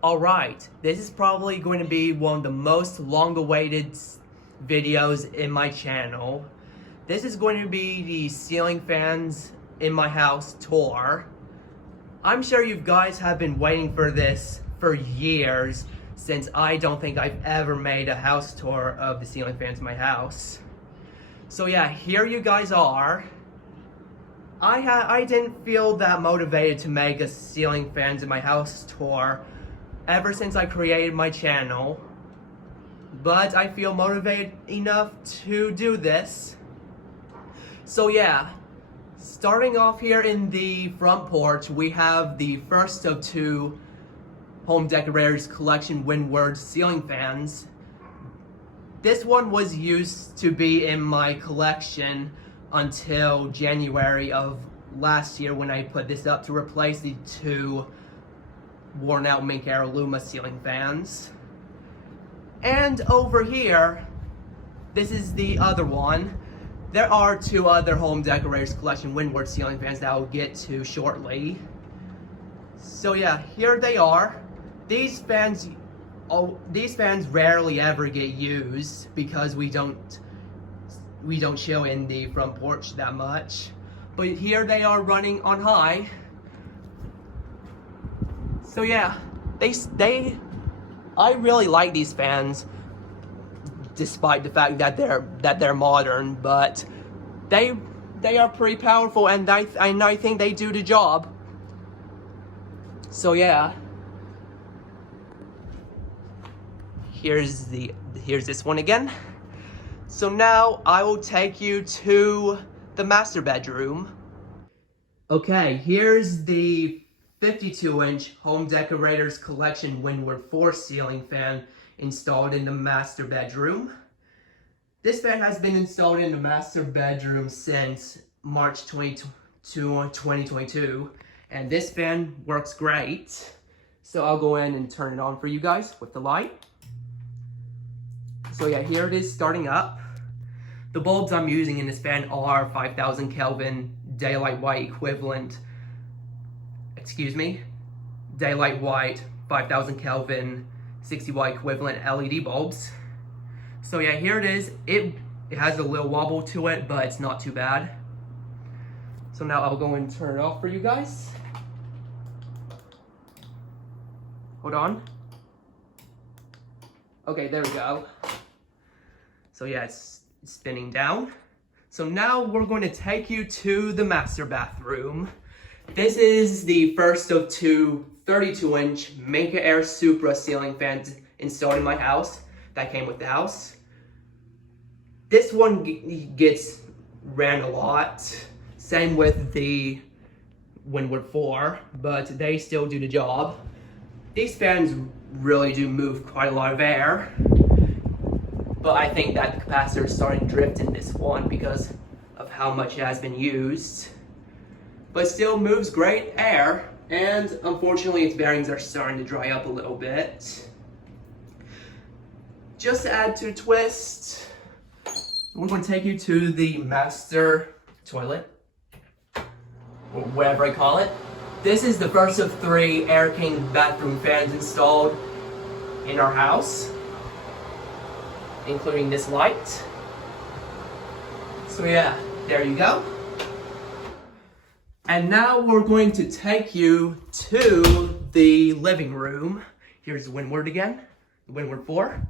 Alright, this is probably going to be one of the most long-awaited videos in my channel. This is going to be the ceiling fans in my house tour. I'm sure you guys have been waiting for this for years, since I don't think I've ever made a house tour of the ceiling fans in my house. So yeah, here you guys are. I didn't feel that motivated to make a ceiling fans in my house tour ever since I created my channel, but I feel motivated enough to do this. So yeah, starting off here in the front porch, we have the first of two Home Decorators Collection Windward ceiling fans. This one was used to be in my collection until January of last year when I put this up to replace the two worn out Mink Aeroluma ceiling fans. And over here, this is the other one. There are two other Home Decorators Collection Windward ceiling fans that I'll get to shortly. So yeah, here they are. These fans rarely ever get used because we don't show in the front porch that much. But here they are running on high. So yeah, I really like these fans, despite the fact that they're modern. But they are pretty powerful, and I think they do the job. So yeah, here's this one again. So now I will take you to the master bedroom. Okay, here's the 52-inch Home Decorators Collection Windward 4 ceiling fan installed in the master bedroom. This fan has been installed in the master bedroom since March 2022, and this fan works great. So I'll go in and turn it on for you guys with the light. So yeah, here it is starting up. The bulbs I'm using in this fan are 5000 Kelvin daylight white equivalent, daylight white 5000 Kelvin 60 watt equivalent LED bulbs. So yeah, here it is. It has a little wobble to it, but it's not too bad. So now I'll go and turn it off for you guys. Hold on. Okay, there we go. So yeah, it's spinning down. So now we're going to take you to the master bathroom. This is the first of two 32-inch Minka Air Supra ceiling fans installed in my house that came with the house. This one gets ran a lot. Same with the Windward 4, but they still do the job. These fans really do move quite a lot of air, but I think that the capacitor is starting to drift in this one because of how much it has been used. But still moves great air, and unfortunately its bearings are starting to dry up a little bit. Just to add to a twist, we're going to take you to the master toilet, or whatever I call it. This is the first of three Air King bathroom fans installed in our house, including this light. So yeah, there you go. And now we're going to take you to the living room. Here's the Windward again, the Windward 4.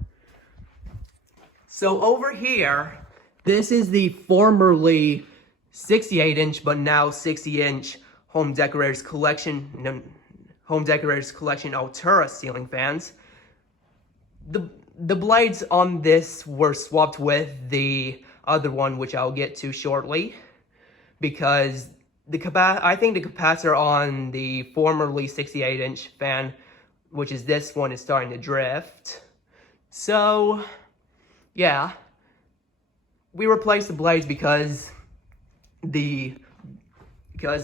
So over here, this is the formerly 68-inch but now 60-inch Home Decorators Collection Altura ceiling fans. The blades on this were swapped with the other one, which I'll get to shortly, because I think the capacitor on the formerly 68-inch fan, which is this one, is starting to drift. So yeah, we replaced the blades because it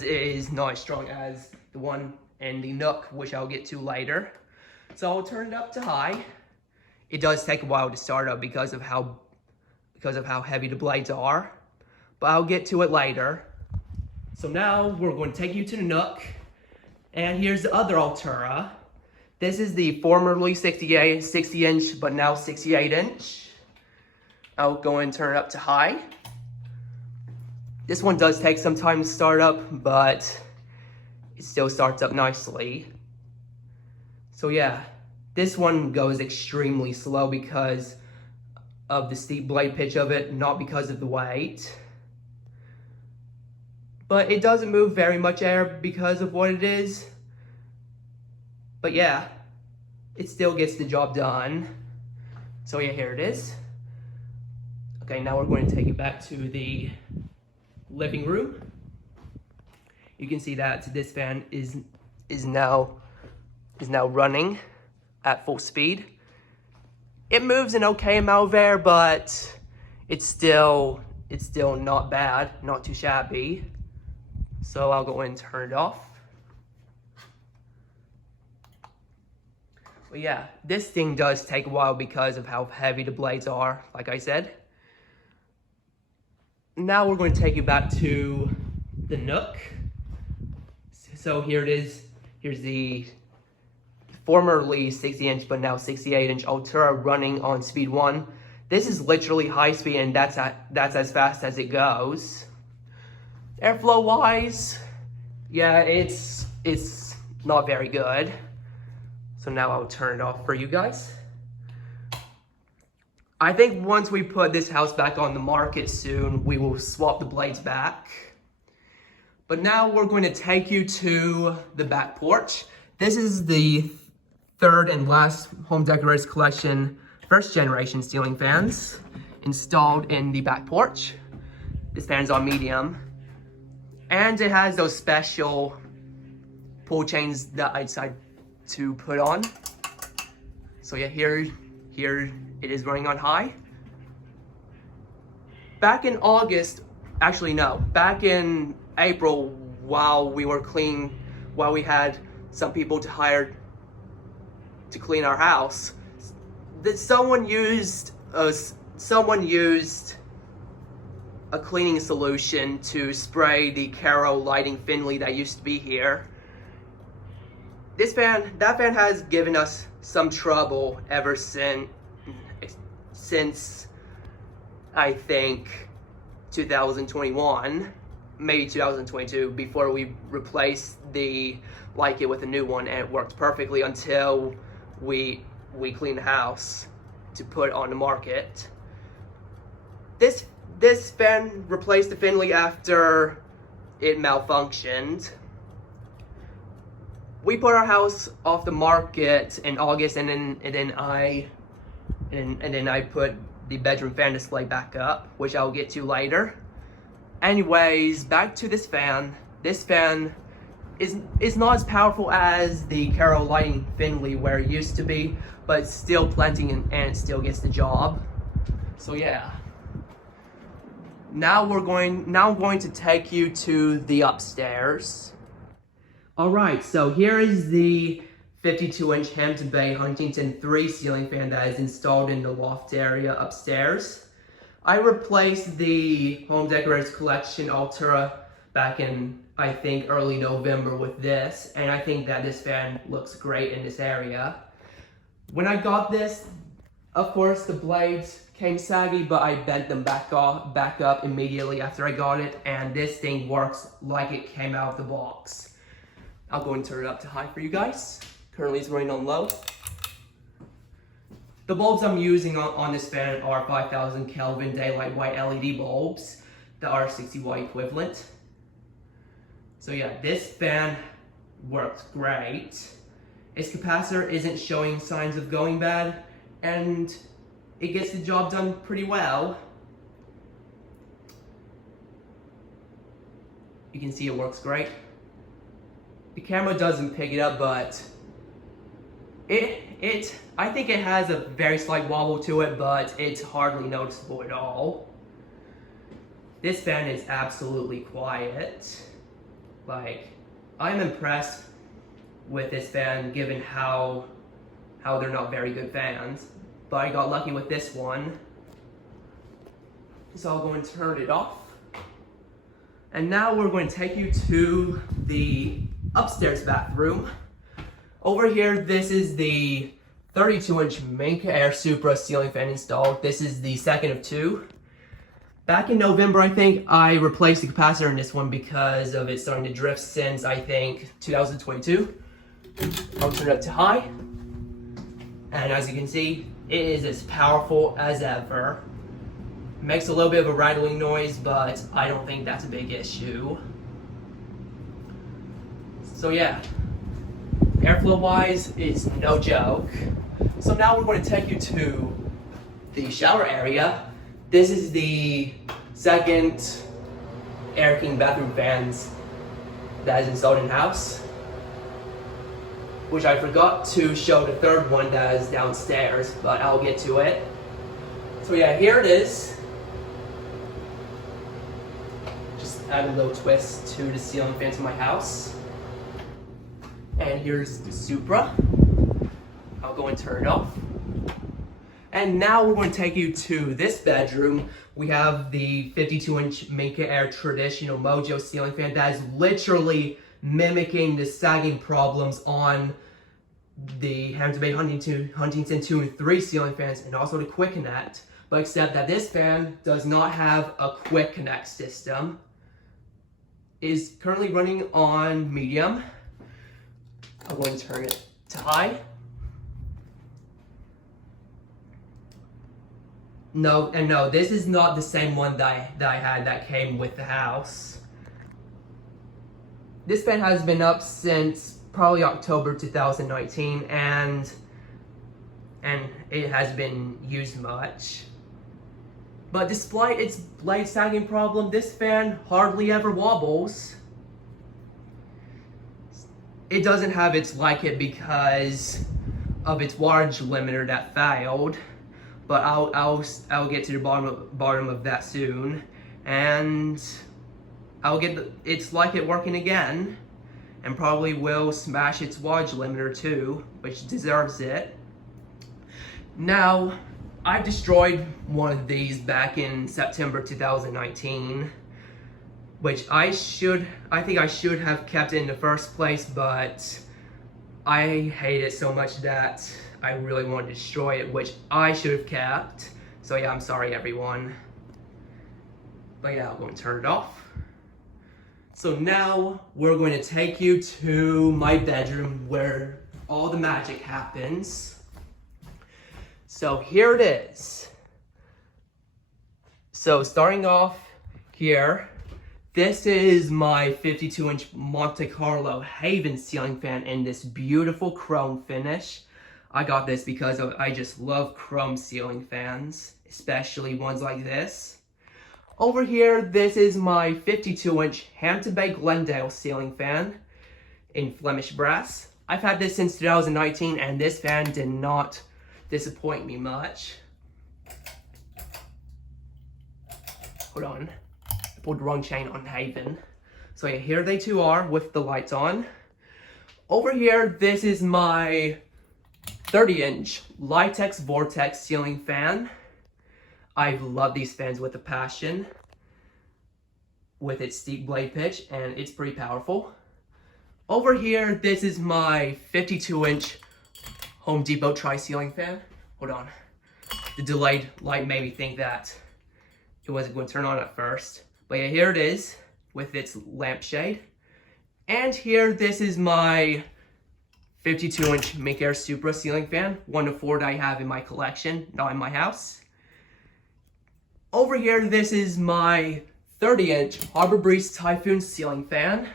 is not as strong as the one in the Nook, which I'll get to later. So I'll turn it up to high. It does take a while to start up because of how heavy the blades are, but I'll get to it later. So now we're going to take you to the Nook, and here's the other Altura. This is the formerly 60 inch, but now 68 inch. I'll go and turn it up to high. This one does take some time to start up, but it still starts up nicely. So yeah, this one goes extremely slow because of the steep blade pitch of it, not because of the weight. But it doesn't move very much air because of what it is. But yeah, it still gets the job done. So yeah, here it is. Okay, now we're going to take it back to the living room. You can see that this fan is now running at full speed. It moves an okay amount of air, but it's still not bad, not too shabby. So I'll go and turn it off. But yeah, this thing does take a while because of how heavy the blades are, like I said. Now we're going to take you back to the Nook. So here it is. Here's the formerly 60 inch, but now 68 inch Ultra running on speed 1. This is literally high speed, and that's as fast as it goes. Airflow wise, yeah, it's not very good. So now I'll turn it off for you guys. I think once we put this house back on the market soon, we will swap the blades back. But now we're going to take you to the back porch. This is the third and last Home Decorators Collection first generation ceiling fans installed in the back porch. This fan's on medium. And it has those special pull chains that I decided to put on. So yeah, here it is running on high. Back in August, actually no, back in April, while we had some people to hire to clean our house, that someone used a cleaning solution to spray the Caro lighting Finley that used to be here. That fan has given us some trouble ever since I think 2021, maybe 2022, before we replaced the light kit with a new one, and it worked perfectly until we cleaned the house to put on the market. This fan replaced the Finley after it malfunctioned. We put our house off the market in August, and then I put the bedroom fan display back up, which I'll get to later. Anyways, back to this fan. This fan is not as powerful as the Caro lighting Finley where it used to be, but it's still plenty and it still gets the job. So yeah. Now I'm going to take you to the upstairs. Alright, so here is the 52-inch Hampton Bay Huntington 3 ceiling fan that is installed in the loft area upstairs. I replaced the Home Decorators Collection Ultra back in, I think, early November with this, and I think that this fan looks great in this area. When I got this, of course, the blades came saggy, but I bent them back up immediately after I got it, and this thing works like it came out of the box. I'll go and turn it up to high for you guys. Currently it's running on low. The bulbs I'm using on this fan are 5000 Kelvin daylight white LED bulbs that are 60 watt equivalent. So yeah, this fan works great. Its capacitor isn't showing signs of going bad, and it gets the job done pretty well. You can see it works great. The camera doesn't pick it up, but I think it has a very slight wobble to it, but it's hardly noticeable at all. This fan is absolutely quiet. Like, I'm impressed with this fan given how they're not very good fans, but I got lucky with this one. So I'll go and turn it off. And now we're going to take you to the upstairs bathroom. Over here, this is the 32-inch Minka Air Supra ceiling fan installed. This is the second of two. Back in November, I think, I replaced the capacitor in this one because of it starting to drift since, I think, 2022. I'll turn it up to high. And as you can see, it is as powerful as ever. Makes a little bit of a rattling noise, but I don't think that's a big issue. So yeah, airflow-wise, it's no joke. So now we're going to take you to the shower area. This is the second Air King bathroom fans that is installed in-house, which I forgot to show the third one that is downstairs, but I'll get to it. So yeah, here it is. Just add a little twist to the ceiling fan to my house. And here's the Supra. I'll go and turn it off. And now we're going to take you to this bedroom. We have the 52-inch Minka Air traditional Mojo ceiling fan that is literally mimicking the sagging problems on the Hampton Bay Huntington 2 and 3 ceiling fans, and also the Quick Connect, but except that this fan does not have a Quick Connect system. It is currently running on medium. I'm going to turn it to high. No, this is not the same one that I had that came with the house. This fan has been up since probably October 2019, and it has been used much. But despite its blade sagging problem, this fan hardly ever wobbles. It doesn't have its like it because of its wattage limiter that failed. But I'll get to the bottom of that soon, and I'll get it's like it working again, and probably will smash its wattage limiter too, which deserves it. Now, I've destroyed one of these back in September 2019, which I think I should have kept it in the first place, but I hate it so much that I really wanted to destroy it, which I should have kept. So yeah, I'm sorry everyone. But yeah, I'm going to turn it off. So now we're going to take you to my bedroom where all the magic happens. So here it is. So starting off here, this is my 52-inch Monte Carlo Haven ceiling fan in this beautiful chrome finish. I got this because I just love chrome ceiling fans, especially ones like this. Over here, this is my 52-inch Hampton Bay Glendale ceiling fan in Flemish brass. I've had this since 2019, and this fan did not disappoint me much. Hold on, I pulled the wrong chain on Haven. So yeah, here they two are with the lights on. Over here, this is my 30-inch Litex Vortex ceiling fan. I love these fans with a passion, with its steep blade pitch, and it's pretty powerful. Over here, this is my 52-inch Home Depot tri-ceiling fan. Hold on. The delayed light made me think that it wasn't going to turn on at first. But yeah, here it is with its lampshade. And here, this is my 52-inch Minka Air Supra ceiling fan, one of four that I have in my collection, not in my house. Over here, this is my 30-inch Harbor Breeze Typhoon ceiling fan.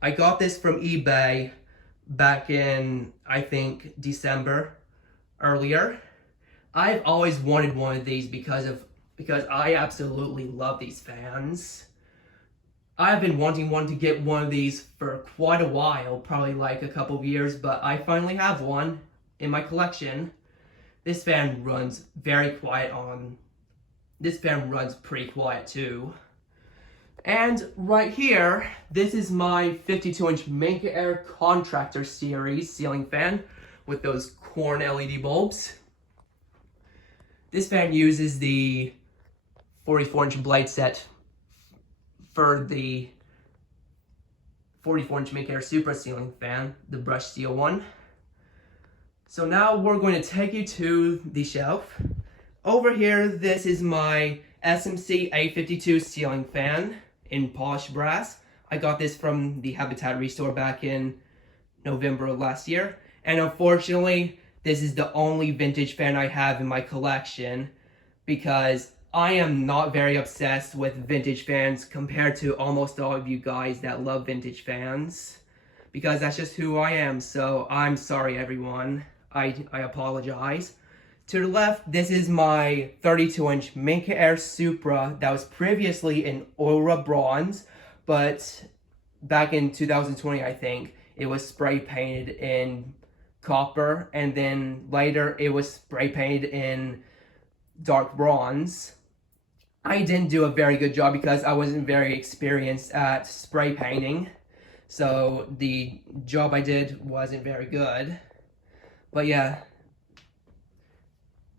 I got this from eBay back in, I think, December earlier. I've always wanted one of these because I absolutely love these fans. I've been wanting to get one of these for quite a while, probably like a couple of years, but I finally have one in my collection. This fan runs very quiet this fan runs pretty quiet too. And right here, this is my 52-inch Minka Air Contractor Series ceiling fan with those corn LED bulbs. This fan uses the 44-inch blade set for the 44-inch Minka Air Supra ceiling fan, the brushed steel one. So now we're going to take you to the shelf. Over here, this is my SMC A52 ceiling fan in polished brass. I got this from the Habitat Restore back in November of last year. And unfortunately, this is the only vintage fan I have in my collection because I am not very obsessed with vintage fans compared to almost all of you guys that love vintage fans. Because that's just who I am, so I'm sorry everyone. I apologize. To the left, this is my 32-inch Minka Air Supra that was previously in Aura Bronze, but back in 2020, I think, it was spray painted in copper, and then later it was spray painted in dark bronze. I didn't do a very good job because I wasn't very experienced at spray painting, so the job I did wasn't very good. But yeah,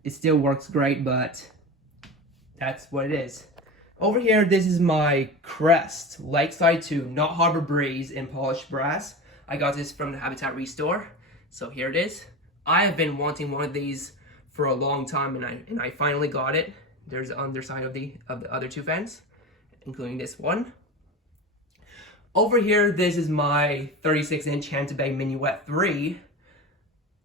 it still works great, but that's what it is. Over here, this is my Crest Lakeside 2 Not Harbor Breeze in polished brass. I got this from the Habitat Restore, so here it is. I have been wanting one of these for a long time, and I finally got it. There's the underside of the other two fans, including this one. Over here, this is my 36-inch Hand-to-Bay Minuet 3.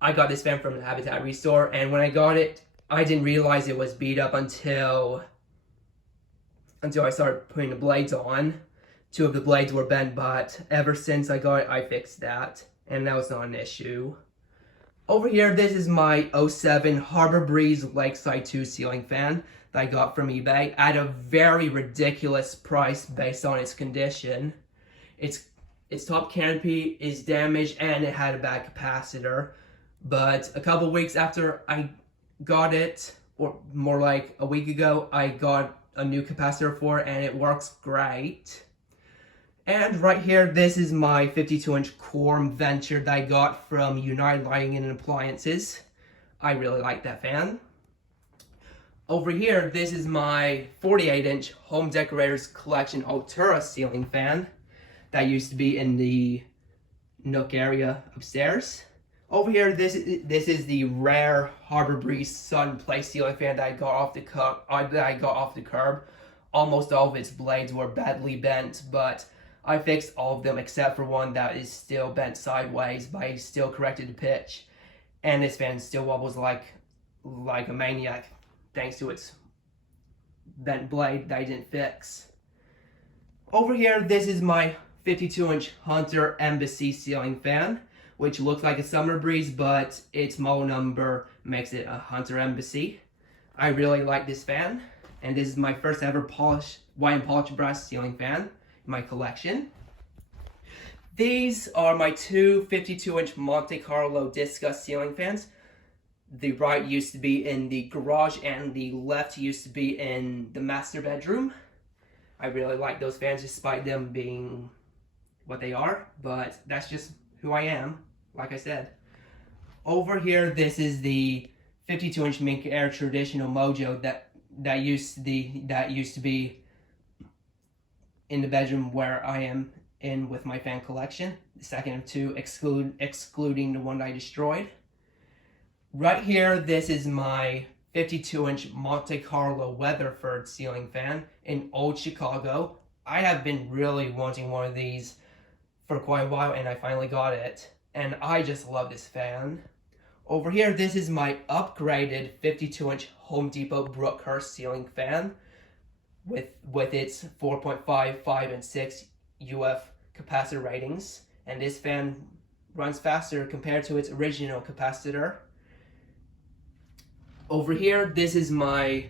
I got this fan from the Habitat Restore, and when I got it, I didn't realize it was beat up until I started putting the blades on. Two of the blades were bent, but ever since I got it, I fixed that, and that was not an issue. Over here, this is my 07 Harbor Breeze Lakeside 2 ceiling fan that I got from eBay at a very ridiculous price based on its condition. Its top canopy is damaged and it had a bad capacitor, but a couple weeks after I got it, or more like a week ago, I got a new capacitor for it and it works great. And right here, this is my 52-inch Quorum Venture that I got from United Lighting and Appliances. I really like that fan. Over here, this is my 48-inch Home Decorators Collection Altura ceiling fan that used to be in the nook area upstairs. Over here, this is the rare Harbor Breeze Sun Play ceiling fan that I got off the curb. Almost all of its blades were badly bent, but I fixed all of them except for one that is still bent sideways, but I still corrected the pitch. And this fan still wobbles like a maniac thanks to its bent blade that I didn't fix. Over here, this is my 52-inch Hunter Embassy ceiling fan, which looks like a Summer Breeze, but its model number makes it a Hunter Embassy. I really like this fan, and this is my first ever white and polished brass ceiling fan in my collection. These are my two 52-inch Monte Carlo Discus ceiling fans. The right used to be in the garage and the left used to be in the master bedroom. I really like those fans despite them being what they are, but that's just who I am, like I said. Over here, this is the 52-inch Minka Air Traditional Mojo that used to be in the bedroom where I am in with my fan collection. The second of two, excluding the one I destroyed. Right here, this is my 52-inch Monte Carlo Weatherford ceiling fan in Old Chicago. I have been really wanting one of these for quite a while, and I finally got it. And I just love this fan. Over here, this is my upgraded 52-inch Home Depot Brookhurst ceiling fan with its 4.5, 5, and 6 UF capacitor ratings. And this fan runs faster compared to its original capacitor. Over here, this is my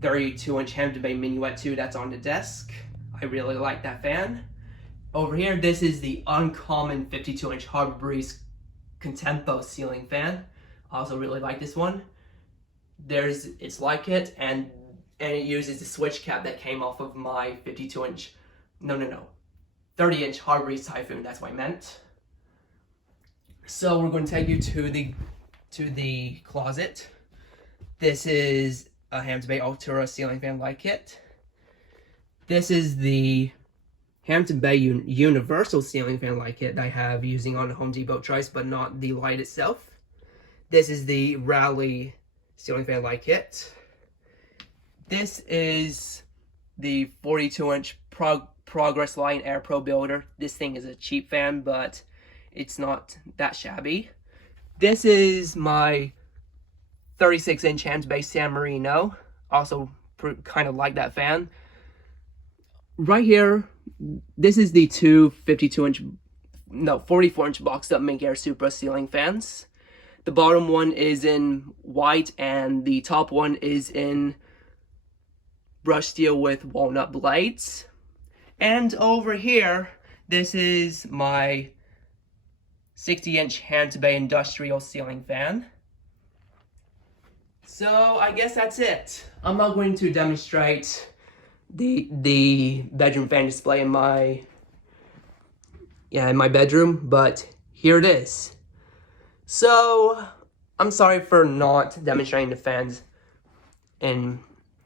32-inch Hand-to-Bay Minuet 2 that's on the desk. I really like that fan. Over here, this is the uncommon 52-inch Harbor Breeze Contempo ceiling fan. I also really like this one. It's like it, and it uses the switch cap that came off of my 30-inch Harbor Breeze Typhoon. That's what I meant. So we're going to take you to the closet. This is a Hampton Bay Altura ceiling fan like it. This is the Hampton Bay Universal ceiling fan like it that I have using on the Home Depot Trice, but not the light itself. This is the Rally ceiling fan light kit. This is the 42-inch Progress Line Air Pro Builder. This thing is a cheap fan, but it's not that shabby. This is my 36-inch hands-based San Marino. Also kind of like that fan. Right here, this is the two 44-inch boxed up Mink Air Supra ceiling fans. The bottom one is in white and the top one is in brushed steel with walnut blades. And over here, this is my 60-inch hand-to-bay industrial ceiling fan. So I guess that's it. I'm not going to demonstrate the bedroom fan display in my bedroom, but here it is. So I'm sorry for not demonstrating the fans in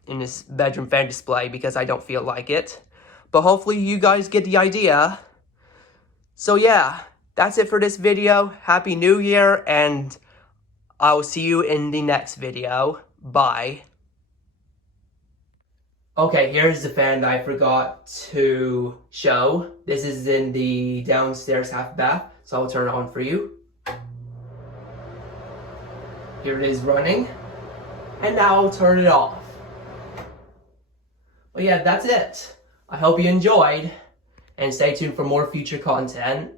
this bedroom fan display because I don't feel like it. But hopefully you guys get the idea. So yeah, that's it for this video. Happy New Year, and I will see you in the next video. Bye. Okay, here's the fan that I forgot to show. This is in the downstairs half bath, so I'll turn it on for you. Here it is running. And now I'll turn it off. But yeah, that's it. I hope you enjoyed, and stay tuned for more future content.